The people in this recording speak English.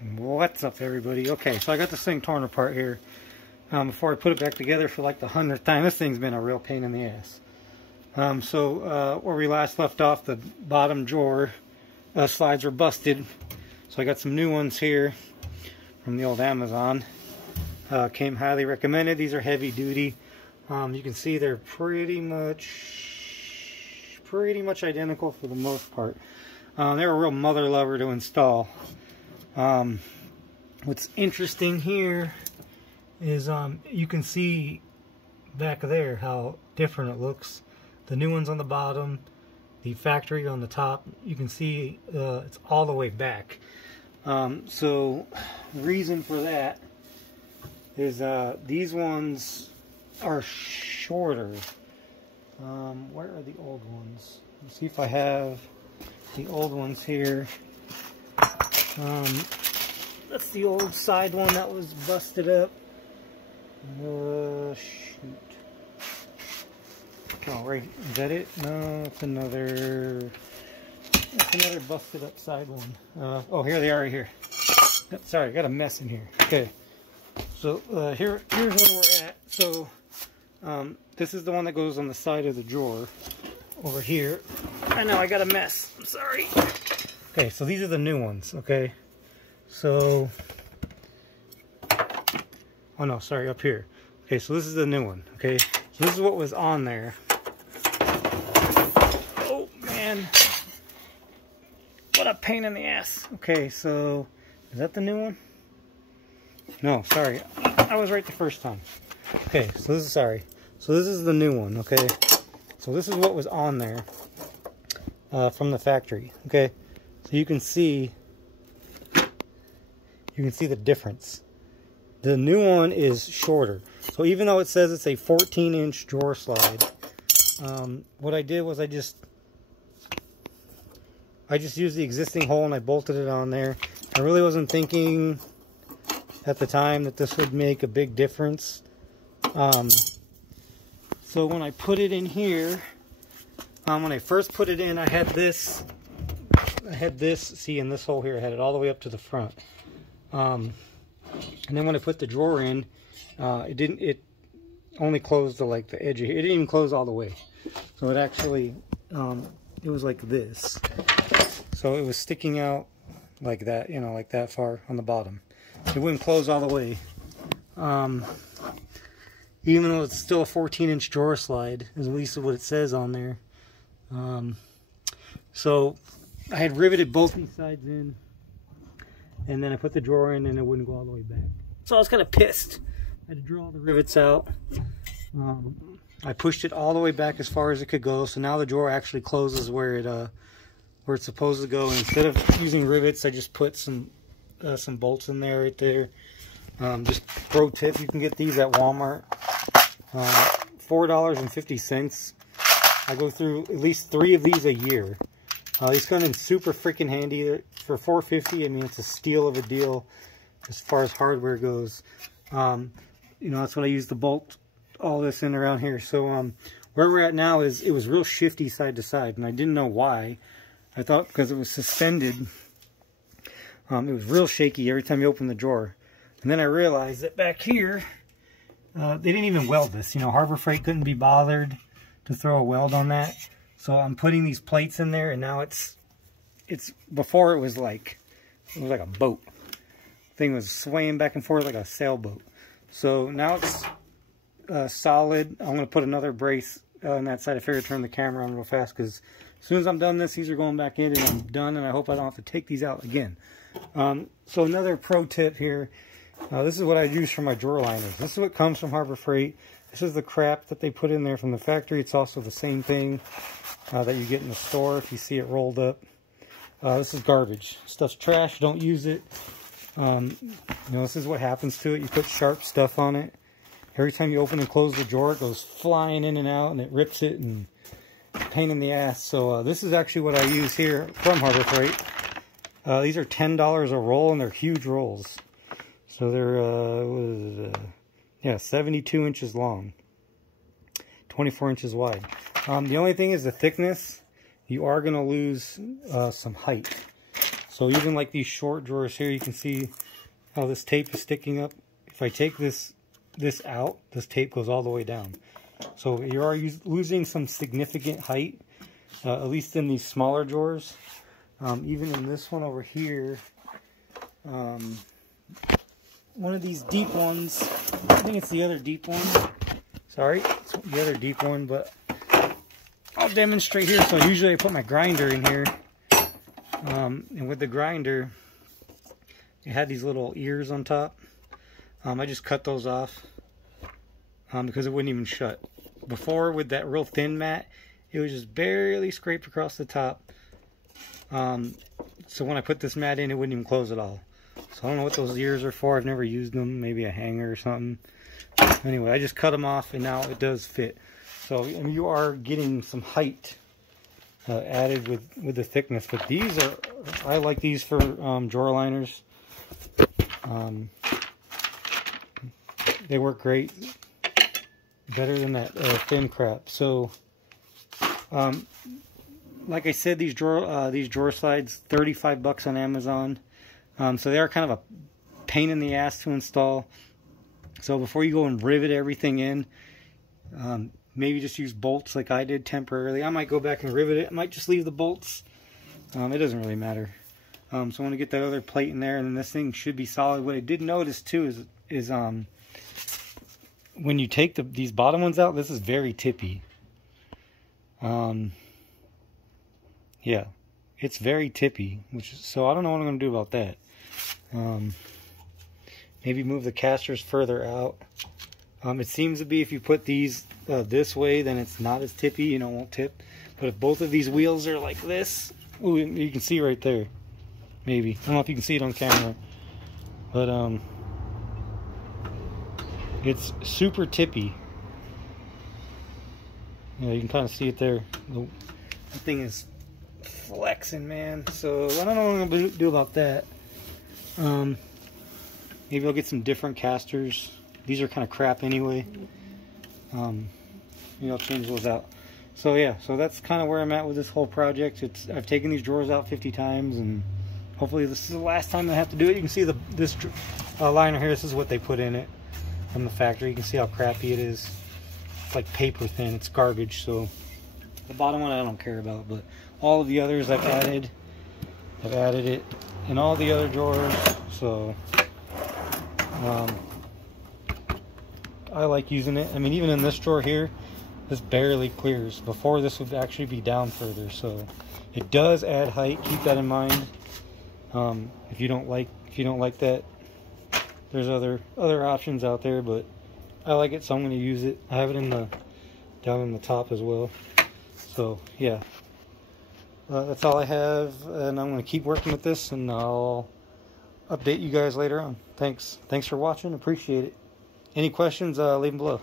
What's up, everybody? Okay, so I got this thing torn apart here. Before I put it back together for like the 100th time. This thing's been a real pain in the ass. Where we last left off, the bottom drawer slides were busted. So I got some new ones here from the old Amazon. Came highly recommended. These are heavy duty. You can see they're pretty much identical for the most part. They're a real mother lover to install. What's interesting here is you can see back there how different it looks. The new one's on the bottom, the factory on the top. You can see it's all the way back. So the reason for that is these ones are shorter. Where are the old ones? Let's see if I have the old ones here. That's the old side one that was busted up. Shoot. Oh, right. Is that it? No, it's another. That's another busted up side one. Oh, here they are right here. Sorry, I got a mess in here. Okay. So here's where we're at. So this is the one that goes on the side of the drawer over here. I know I got a mess. I'm sorry. Okay, so these are the new ones. Okay. So, oh no, sorry, up here. Okay, so this is the new one. Okay, so this is what was on there. Oh man, what a pain in the ass. Okay, so is that the new one? No, sorry, I was right the first time. Okay, so this is So this is the new one. Okay, so this is what was on there from the factory. Okay, so you can see. You can see the difference. The new one is shorter. So even though it says it's a 14-inch drawer slide, what I did was I just used the existing hole and I bolted it on there. I really wasn't thinking at the time that this would make a big difference. So when I put it in here, when I first put it in, I had this, see, in this hole here, I had it all the way up to the front. And then when I put the drawer in, it only closed to like the edge of here. It didn't even close all the way. So it actually, it was like this. So it was sticking out like that, you know, like that far on the bottom. It wouldn't close all the way. Even though it's still a 14-inch drawer slide, is at least what it says on there. So I had riveted both these sides in. And then I put the drawer in and it wouldn't go all the way back. So I was kind of pissed. I had to drill all the rivets out. I pushed it all the way back as far as it could go. So now the drawer actually closes where it's supposed to go. And instead of using rivets, I just put some bolts in there right there. Just pro tip, you can get these at Walmart. $4.50. I go through at least 3 of these a year. These come in super freaking handy. For $4.50, I mean, it's a steal of a deal as far as hardware goes. You know, that's what I use to bolt all this in around here. So where we're at now is it was real shifty side to side, and I didn't know why. I thought because it was suspended, it was real shaky every time you open the drawer. And then I realized that back here, they didn't even weld this. You know, Harbor Freight couldn't be bothered to throw a weld on that. So I'm putting these plates in there, and now it's before it was like a boat. The thing was swaying back and forth like a sailboat. So now it's solid. I'm going to put another brace on that side. I figured turn the camera on real fast because as soon as I'm done this, these are going back in and I'm done, and I hope I don't have to take these out again. So another pro tip here. This is what I use for my drawer liners. This is what comes from Harbor Freight. This is the crap that they put in there from the factory. It's also the same thing that you get in the store if you see it rolled up. This is garbage. Stuff's trash. Don't use it. You know, this is what happens to it. You put sharp stuff on it. Every time you open and close the drawer, it goes flying in and out, and it rips it, and pain in the ass. So this is actually what I use here from Harbor Freight. These are $10 a roll, and they're huge rolls. So they're, yeah, 72 inches long, 24 inches wide. The only thing is the thickness. You are going to lose some height. So So even like these short drawers here, you can see how this tape is sticking up. If I take this out, this tape goes all the way down. So you are losing some significant height, at least in these smaller drawers. Even in this one over here, one of these deep ones, I think it's the other deep one. Sorry, it's the other deep one, but I'll demonstrate here. So usually I put my grinder in here, and with the grinder, it had these little ears on top. I just cut those off because it wouldn't even shut. Before, with that real thin mat, it was just barely scraped across the top. So when I put this mat in, it wouldn't even close at all. So I don't know what those ears are for. I've never used them. Maybe a hanger or something. Anyway, I just cut them off, and now it does fit. So you are getting some height added with the thickness. But these are, I like these for drawer liners. They work great. Better than that thin crap. So, like I said, these drawer slides, $35 on Amazon. So they are kind of a pain in the ass to install. So before you go and rivet everything in, maybe just use bolts like I did temporarily. I might go back and rivet it. I might just leave the bolts. It doesn't really matter. So I want to get that other plate in there, and then this thing should be solid. What I did notice too is when you take these bottom ones out, this is very tippy. Yeah, it's very tippy, so I don't know what I'm going to do about that. Maybe move the casters further out. It seems to be if you put these this way, then it's not as tippy, you know, it won't tip. But if both of these wheels are like this, ooh, you can see right there. Maybe. I don't know if you can see it on camera. But it's super tippy. Yeah, you can kind of see it there. The thing is flexing, man. So I don't know what I'm going to do about that. Maybe I'll get some different casters. These are kind of crap anyway. Maybe I'll change those out. So yeah, so that's kind of where I'm at with this whole project. I've taken these drawers out 50 times, and hopefully this is the last time I have to do it. You can see this liner here. This is what they put in it from the factory. You can see how crappy it is. It's like paper thin. It's garbage. So the bottom one I don't care about, but all of the others I've added it in all the other drawers. So I like using it. I mean, even in this drawer here, this barely clears. Before, this would actually be down further. So it does add height. Keep that in mind. If you don't like that, there's other options out there, but I like it, so I'm going to use it. I have it down in the top as well. So yeah, that's all I have, and I'm going to keep working with this, and I'll update you guys later on. Thanks for watching. Appreciate it. Any questions, leave them below.